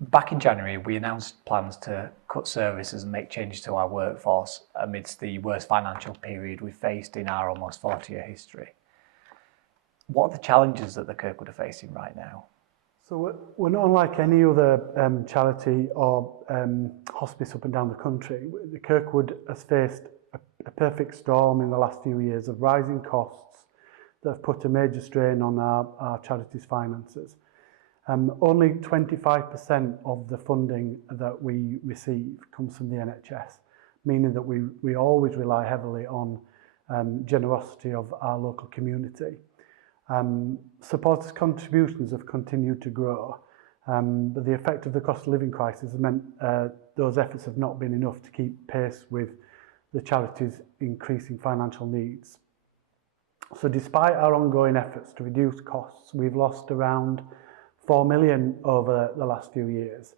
Back in January, we announced plans to cut services and make changes to our workforce amidst the worst financial period we've faced in our almost 40-year history. What are the challenges that the Kirkwood are facing right now? So we're not unlike any other charity or hospice up and down the country. The Kirkwood has faced a perfect storm in the last few years of rising costs that have put a major strain on our charity's finances. Only 25% of the funding that we receive comes from the NHS, meaning that we always rely heavily on generosity of our local community. Supporters' contributions have continued to grow, but the effect of the cost of living crisis has meant those efforts have not been enough to keep pace with the charity's increasing financial needs. So despite our ongoing efforts to reduce costs, we've lost around 4 million over the last few years.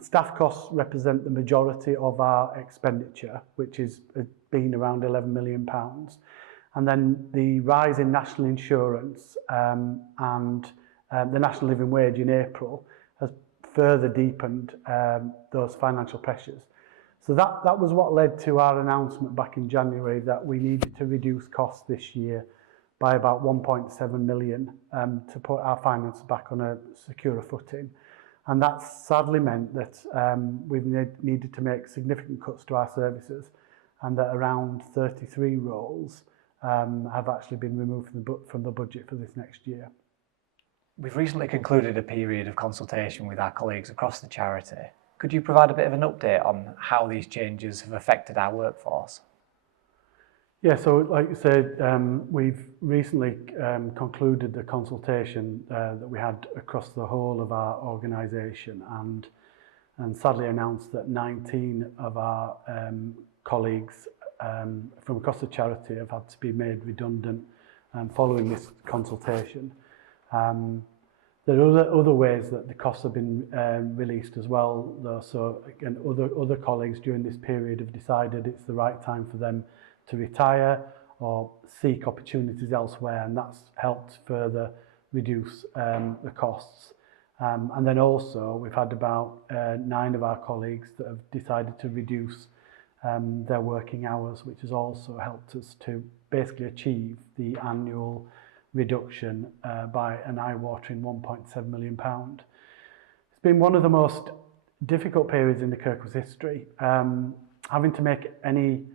Staff costs represent the majority of our expenditure, which has been around £11 million. And then the rise in national insurance and the national living wage in April has further deepened those financial pressures. So that was what led to our announcement back in January that we needed to reduce costs this year by about 1.7 million to put our finances back on a secure footing. And that's sadly meant that we've needed to make significant cuts to our services, and that around 33 roles have actually been removed from the budget for this next year. We've recently concluded a period of consultation with our colleagues across the charity. Could you provide a bit of an update on how these changes have affected our workforce? Yeah, so like you said, we've recently concluded the consultation that we had across the whole of our organisation, and sadly announced that 19 of our colleagues from across the charity have had to be made redundant following this consultation. There are other ways that the costs have been released as well, though. So again, other colleagues during this period have decided it's the right time for them to retire or seek opportunities elsewhere, and that's helped further reduce the costs. And then also we've had about 9 of our colleagues that have decided to reduce their working hours, which has also helped us to basically achieve the annual reduction by an eye-watering £1.7 million. It's been one of the most difficult periods in the Kirkwood's history. Having to make any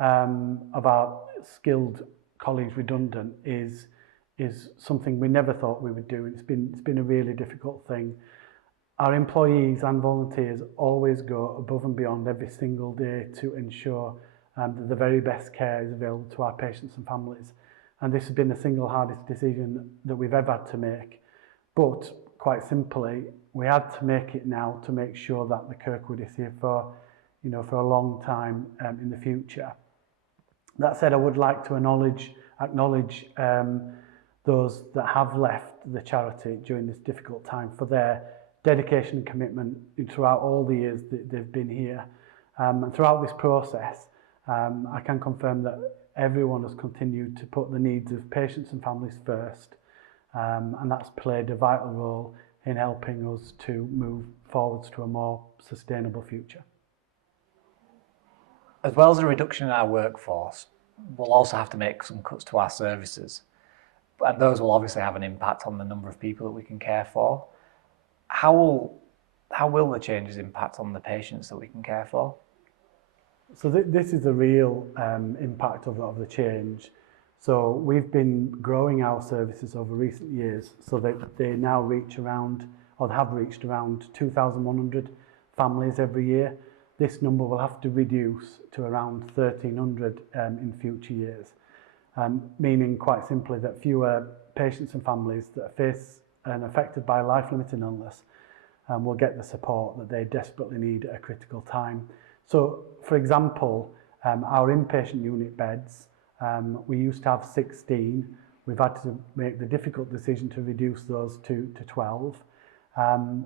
of our skilled colleagues redundant is something we never thought we would do. It's been a really difficult thing. Our employees and volunteers always go above and beyond every single day to ensure that the very best care is available to our patients and families. And this has been the single hardest decision that we've ever had to make. But quite simply, we had to make it now to make sure that the Kirkwood is here for a long time in the future. That said, I would like to acknowledge those that have left the charity during this difficult time for their dedication and commitment throughout all the years that they've been here. And throughout this process, I can confirm that everyone has continued to put the needs of patients and families first, and that's played a vital role in helping us to move forwards to a more sustainable future. As well as a reduction in our workforce, we'll also have to make some cuts to our services, and those will obviously have an impact on the number of people that we can care for. How will the changes impact on the patients that we can care for? So this is the real impact of the change. So we've been growing our services over recent years so that they now reach around, or have reached around 2,100 families every year. This number will have to reduce to around 1,300 in future years, meaning quite simply that fewer patients and families that are faced and affected by life-limiting illness will get the support that they desperately need at a critical time. So, for example, our inpatient unit beds, we used to have 16. We've had to make the difficult decision to reduce those to 12.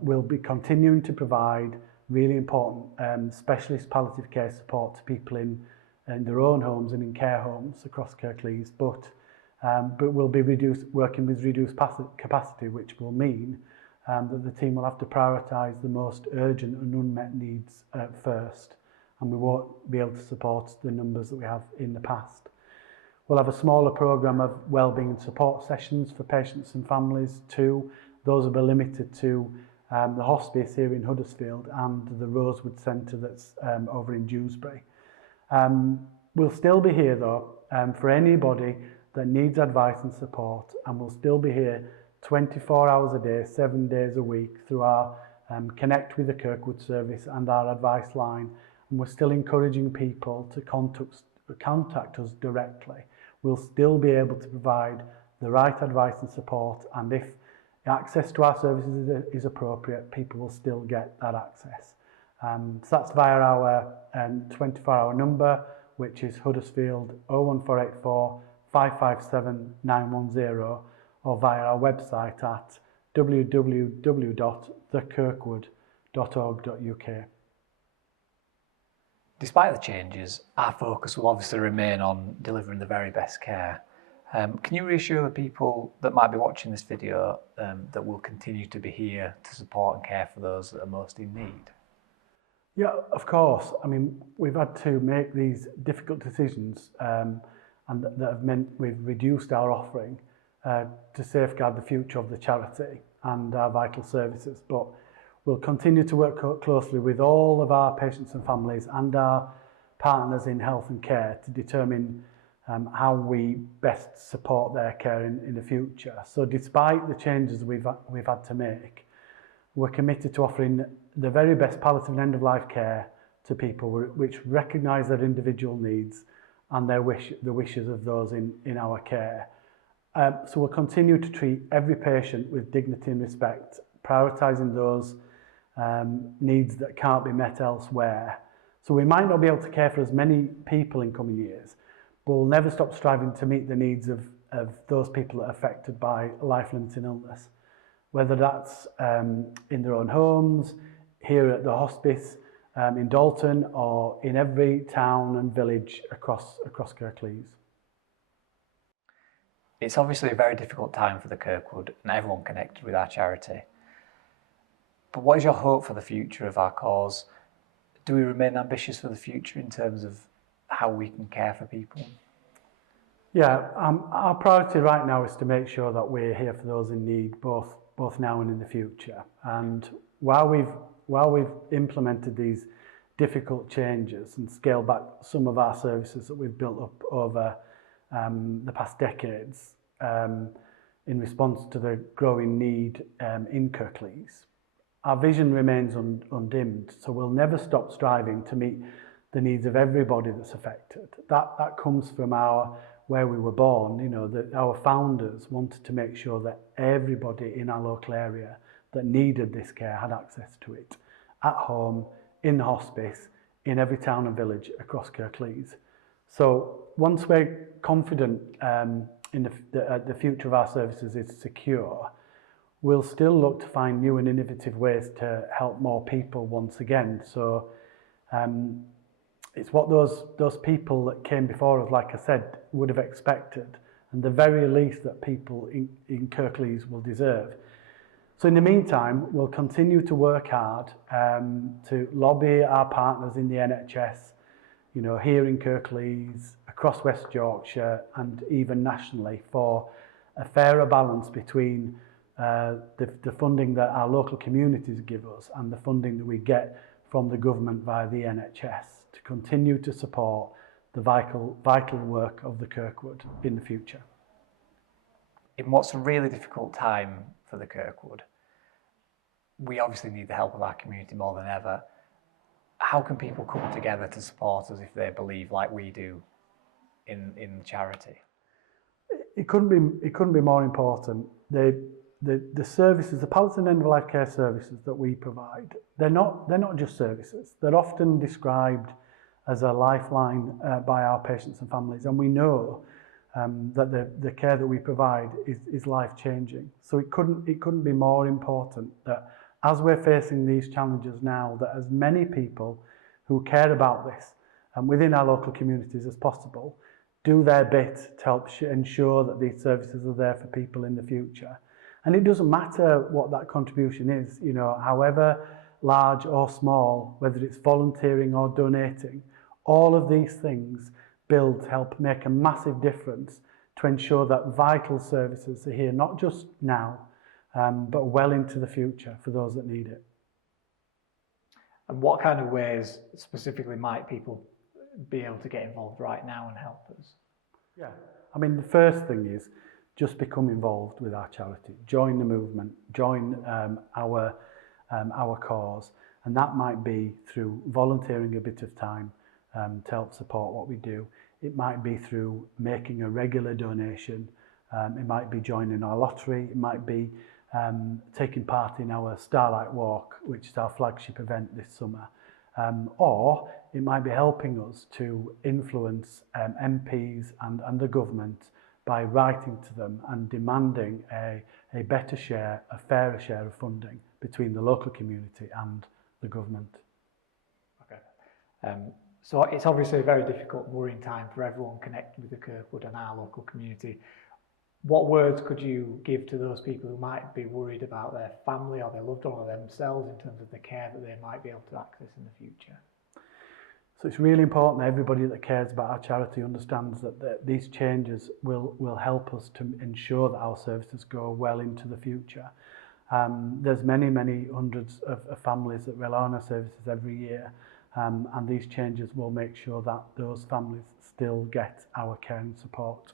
We'll be continuing to provide really important specialist palliative care support to people in their own homes and in care homes across Kirklees, but we'll be working with reduced capacity, which will mean that the team will have to prioritise the most urgent and unmet needs first, and we won't be able to support the numbers that we have in the past. We'll have a smaller programme of wellbeing and support sessions for patients and families too. Those will be limited to the hospice here in Huddersfield and the Rosewood Centre that's over in Dewsbury. We'll still be here though for anybody that needs advice and support, and we'll still be here 24 hours a day, 7 days a week through our Connect with the Kirkwood service and our advice line. And we're still encouraging people to contact us directly. We'll still be able to provide the right advice and support, and if access to our services is appropriate, people will still get that access. So that's via our 24-hour number, which is Huddersfield 01484 557 910, or via our website at www.thekirkwood.org.uk. Despite the changes, our focus will obviously remain on delivering the very best care. Can you reassure the people that might be watching this video that we'll continue to be here to support and care for those that are most in need? Yeah, of course. I mean, we've had to make these difficult decisions and that have meant we've reduced our offering to safeguard the future of the charity and our vital services. But we'll continue to work closely with all of our patients and families and our partners in health and care to determine how we best support their care in the future. So despite the changes we've had to make, we're committed to offering the very best palliative and end-of-life care to people which recognise their individual needs and the wishes of those in our care. So we'll continue to treat every patient with dignity and respect, prioritising those needs that can't be met elsewhere. So we might not be able to care for as many people in coming years, but we'll never stop striving to meet the needs of those people that are affected by life-limiting illness, whether that's in their own homes, here at the hospice in Dalton, or in every town and village across Kirklees. It's obviously a very difficult time for the Kirkwood and everyone connected with our charity. But what is your hope for the future of our cause? Do we remain ambitious for the future in terms of how we can care for people? Yeah, our priority right now is to make sure that we're here for those in need, both now and in the future. And while we've implemented these difficult changes and scaled back some of our services that we've built up over the past decades in response to the growing need in Kirklees, our vision remains undimmed. So we'll never stop striving to meet the needs of everybody that's affected. That comes from where we were born. You know, that our founders wanted to make sure that everybody in our local area that needed this care had access to it, at home, in the hospice, in every town and village across Kirklees. So once we're confident in the future of our services is secure, we'll still look to find new and innovative ways to help more people once again. So it's what those people that came before us, like I said, would have expected, and the very least that people in Kirklees will deserve. So in the meantime, we'll continue to work hard to lobby our partners in the NHS, you know, here in Kirklees, across West Yorkshire, and even nationally, for a fairer balance between the funding that our local communities give us and the funding that we get from the government via the NHS to continue to support the vital work of the Kirkwood in the future. In what's a really difficult time for the Kirkwood, we obviously need the help of our community more than ever. How can people come together to support us if they believe like we do in charity? It couldn't be more important. The services, the palliative and end-of-life care services that we provide, they're not just services. They're often described as a lifeline by our patients and families, and we know that the care that we provide is life-changing. So it couldn't be more important that as we're facing these challenges now, that as many people who care about this within our local communities as possible do their bit to help ensure that these services are there for people in the future. And it doesn't matter what that contribution is, you know, however large or small, whether it's volunteering or donating, all of these things help make a massive difference to ensure that vital services are here, not just now, but well into the future for those that need it. And what kind of ways specifically might people be able to get involved right now and help us? Yeah, I mean, the first thing is just become involved with our charity. Join the movement, join our cause, and that might be through volunteering a bit of time to help support what we do. It might be through making a regular donation. It might be joining our lottery. It might be taking part in our Starlight Walk, which is our flagship event this summer. Or it might be helping us to influence MPs and the government by writing to them and demanding a better share, a fairer share of funding between the local community and the government. Okay. So it's obviously a very difficult, worrying time for everyone connected with the Kirkwood and our local community. What words could you give to those people who might be worried about their family or their loved one or themselves in terms of the care that they might be able to access in the future? So it's really important that everybody that cares about our charity understands that these changes will help us to ensure that our services go well into the future. There's many hundreds of families that rely on our services every year, and these changes will make sure that those families still get our care and support.